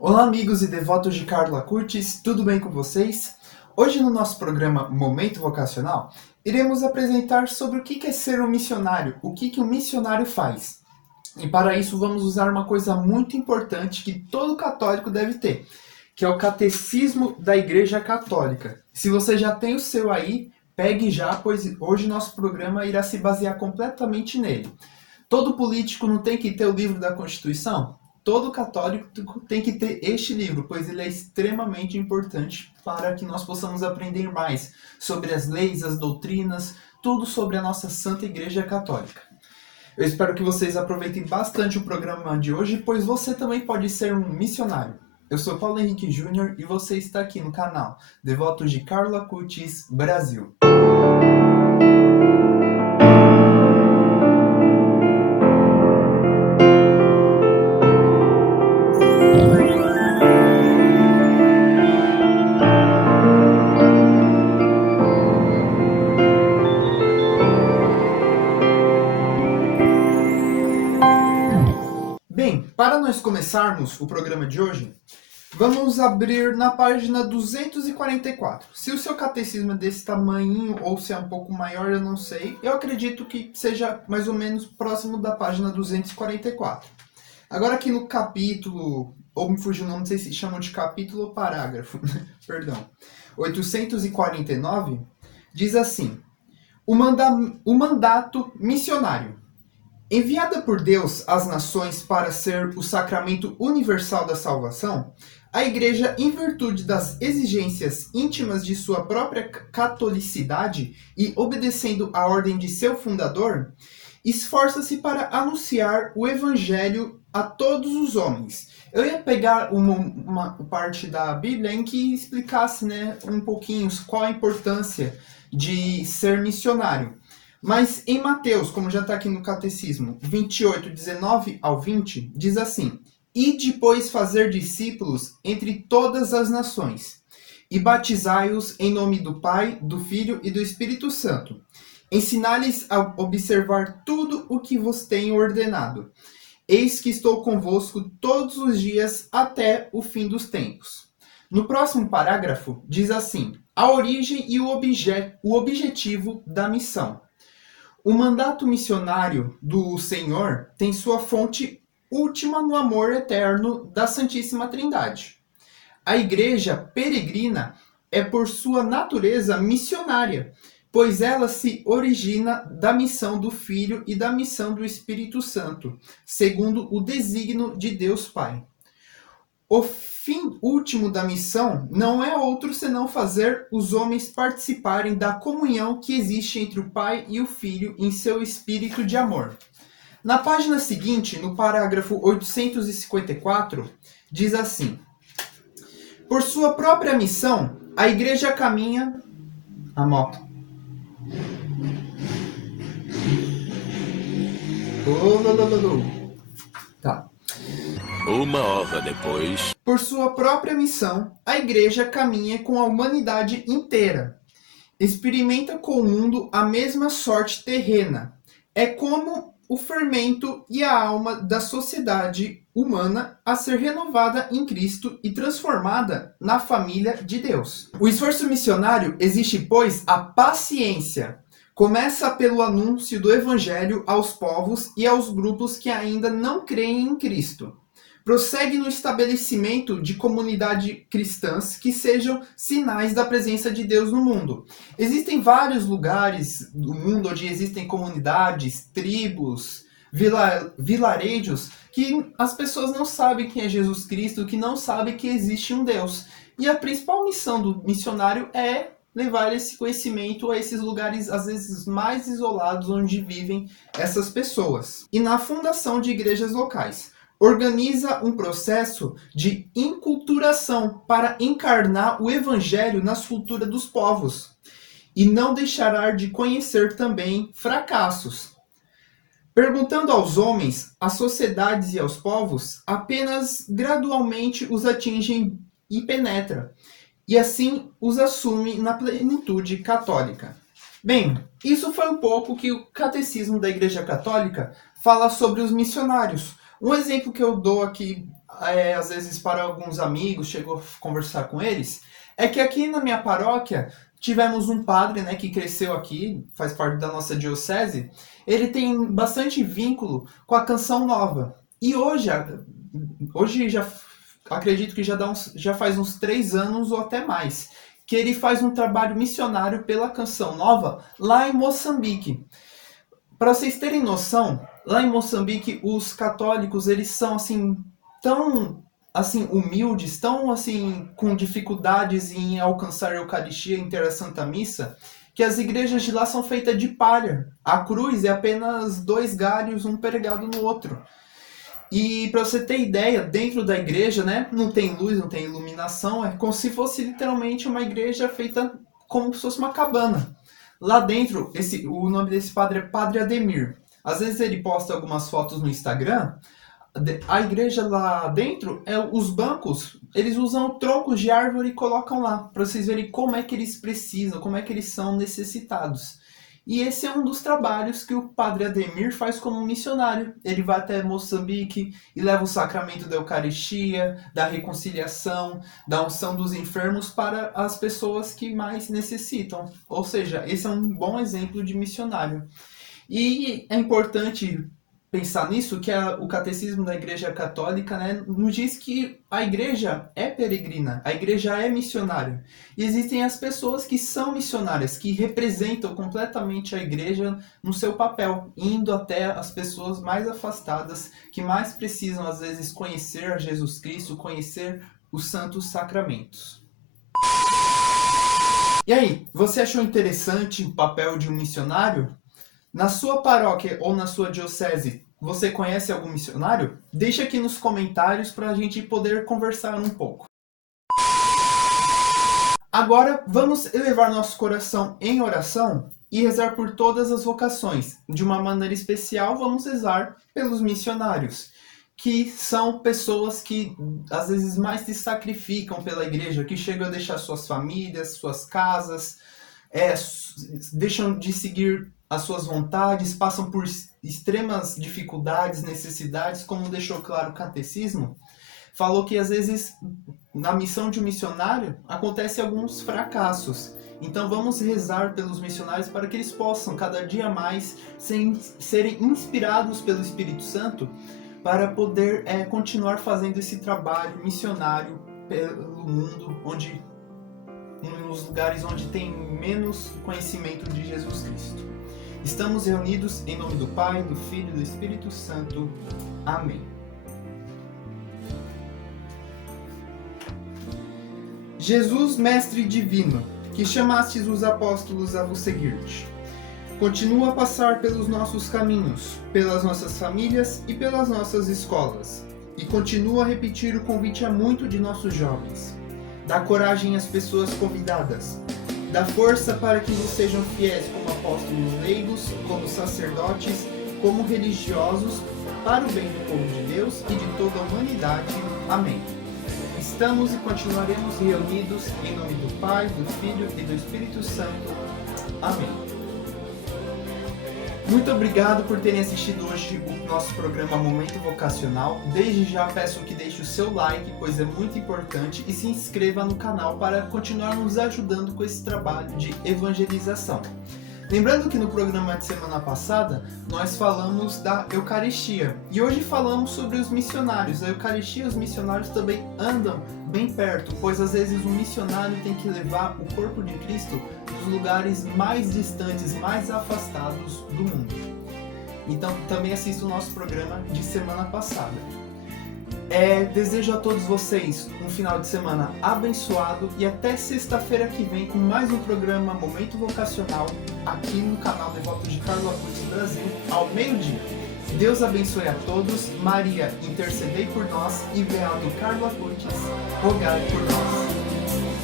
Olá, amigos e devotos de Carla Curtis, tudo bem com vocês? Hoje, no nosso programa Momento Vocacional, iremos apresentar sobre o que é ser um missionário, o que um missionário faz. E para isso, vamos usar uma coisa muito importante que todo católico deve ter, que é o Catecismo da Igreja Católica. Se você já tem o seu aí, pegue já, pois hoje nosso programa irá se basear completamente nele. Todo político não tem que ter o livro da Constituição? Todo católico tem que ter este livro, pois ele é extremamente importante para que nós possamos aprender mais sobre as leis, as doutrinas, tudo sobre a nossa Santa Igreja Católica. Eu espero que vocês aproveitem bastante o programa de hoje, pois você também pode ser um missionário. Eu sou Paulo Henrique Júnior e você está aqui no canal Devotos de Carla Curtis Brasil. Bem, para nós começarmos o programa de hoje, vamos abrir na página 244. Se o seu catecismo é desse tamanho ou se é um pouco maior, eu não sei. Eu acredito que seja mais ou menos próximo da página 244. Agora aqui no capítulo, ou me fugiu o nome, não sei se chamam de capítulo ou parágrafo, perdão, 849, diz assim: o mandato missionário. Enviada por Deus às nações para ser o sacramento universal da salvação, a Igreja, em virtude das exigências íntimas de sua própria catolicidade e obedecendo à ordem de seu fundador, esforça-se para anunciar o Evangelho a todos os homens. Eu ia pegar uma parte da Bíblia em que explicasse, um pouquinho qual a importância de ser missionário. Mas em Mateus, como já está aqui no Catecismo, 28, 19 ao 20, diz assim: e depois fazer discípulos entre todas as nações, e batizai-os em nome do Pai, do Filho e do Espírito Santo. Ensinai-lhes a observar tudo o que vos tenho ordenado. Eis que estou convosco todos os dias até o fim dos tempos. No próximo parágrafo, diz assim: a origem e o objetivo da missão. O mandato missionário do Senhor tem sua fonte última no amor eterno da Santíssima Trindade. A Igreja peregrina é por sua natureza missionária, pois ela se origina da missão do Filho e da missão do Espírito Santo, segundo o desígnio de Deus Pai. O fim último da missão não é outro senão fazer os homens participarem da comunhão que existe entre o Pai e o Filho em seu espírito de amor. Na página seguinte, no parágrafo 854, diz assim: por sua própria missão, a Igreja caminha... A moto. Tá. Uma hora depois. Por sua própria missão, a Igreja caminha com a humanidade inteira. Experimenta com o mundo a mesma sorte terrena. É como o fermento e a alma da sociedade humana a ser renovada em Cristo e transformada na família de Deus. O esforço missionário exige, pois, a paciência. Começa pelo anúncio do Evangelho aos povos e aos grupos que ainda não creem em Cristo. Prossegue no estabelecimento de comunidades cristãs que sejam sinais da presença de Deus no mundo. Existem vários lugares do mundo onde existem comunidades, tribos, vilarejos, que as pessoas não sabem quem é Jesus Cristo, que não sabem que existe um Deus. E a principal missão do missionário é levar esse conhecimento a esses lugares, às vezes, mais isolados, onde vivem essas pessoas. E na fundação de igrejas locais. Organiza um processo de inculturação para encarnar o Evangelho nas culturas dos povos. E não deixará de conhecer também fracassos. Perguntando aos homens, às sociedades e aos povos, apenas gradualmente os atingem e penetra. E assim os assume na plenitude católica. Bem, isso foi um pouco que o Catecismo da Igreja Católica fala sobre os missionários. Um exemplo que eu dou aqui às vezes para alguns amigos, chegou a conversar com eles, é que aqui na minha paróquia tivemos um padre, né, que cresceu aqui, faz parte da nossa diocese. Ele tem bastante vínculo com a Canção Nova. E hoje já acredito que já faz uns 3 anos ou até mais, que ele faz um trabalho missionário pela Canção Nova lá em Moçambique. Para vocês terem noção, lá em Moçambique os católicos eles são assim tão assim humildes, tão assim com dificuldades em alcançar a Eucaristia e ter a Santa Missa, que as igrejas de lá são feitas de palha. A cruz é apenas 2 galhos, um pregado no outro. E para você ter ideia, dentro da igreja, né, não tem luz, não tem iluminação, é como se fosse literalmente uma igreja feita como se fosse uma cabana. Lá dentro, o nome desse padre é Padre Ademir. Às vezes ele posta algumas fotos no Instagram. A igreja lá dentro, os bancos, eles usam troncos de árvore e colocam lá, para vocês verem como é que eles precisam, como é que eles são necessitados. E esse é um dos trabalhos que o Padre Ademir faz como missionário. Ele vai até Moçambique e leva o sacramento da Eucaristia, da reconciliação, da unção dos enfermos para as pessoas que mais necessitam. Ou seja, esse é um bom exemplo de missionário. E é importante pensar nisso, que o catecismo da Igreja Católica, né, nos diz que a igreja é peregrina, a igreja é missionária. E existem as pessoas que são missionárias, que representam completamente a igreja no seu papel, indo até as pessoas mais afastadas, que mais precisam, às vezes, conhecer a Jesus Cristo, conhecer os santos sacramentos. E aí, você achou interessante o papel de um missionário? Na sua paróquia ou na sua diocese, você conhece algum missionário? Deixa aqui nos comentários para a gente poder conversar um pouco. Agora, vamos elevar nosso coração em oração e rezar por todas as vocações. De uma maneira especial, vamos rezar pelos missionários, que são pessoas que às vezes mais se sacrificam pela igreja, que chegam a deixar suas famílias, suas casas, deixam de seguir as suas vontades, passam por extremas dificuldades, necessidades, como deixou claro o catecismo. Falou que às vezes na missão de um missionário acontecem alguns fracassos. Então vamos rezar pelos missionários para que eles possam cada dia mais serem inspirados pelo Espírito Santo para poder continuar fazendo esse trabalho missionário pelo mundo, nos lugares onde tem menos conhecimento de Jesus Cristo. Estamos reunidos em nome do Pai, do Filho e do Espírito Santo. Amém. Jesus, Mestre Divino, que chamastes os apóstolos a vos seguir-te, continua a passar pelos nossos caminhos, pelas nossas famílias e pelas nossas escolas, e continua a repetir o convite a muitos de nossos jovens. Dá coragem às pessoas convidadas. Dá força para que eles sejam fiéis como apóstolos leigos, como sacerdotes, como religiosos, para o bem do povo de Deus e de toda a humanidade. Amém. Estamos e continuaremos reunidos em nome do Pai, do Filho e do Espírito Santo. Amém. Muito obrigado por terem assistido hoje o nosso programa Momento Vocacional. Desde já peço que deixe o seu like, pois é muito importante, e se inscreva no canal para continuar nos ajudando com esse trabalho de evangelização. Lembrando que no programa de semana passada nós falamos da Eucaristia e hoje falamos sobre os missionários. A Eucaristia e os missionários também andam bem perto, pois às vezes um missionário tem que levar o corpo de Cristo nos lugares mais distantes, mais afastados do mundo. Então também assista o nosso programa de semana passada. Desejo a todos vocês um final de semana abençoado e até sexta-feira que vem com mais um programa Momento Vocacional aqui no canal Devoto de Carlo Acutis Brasil, ao meio-dia. Deus abençoe a todos, Maria, intercedei por nós, e Beato Carlo Acutis, rogai por nós.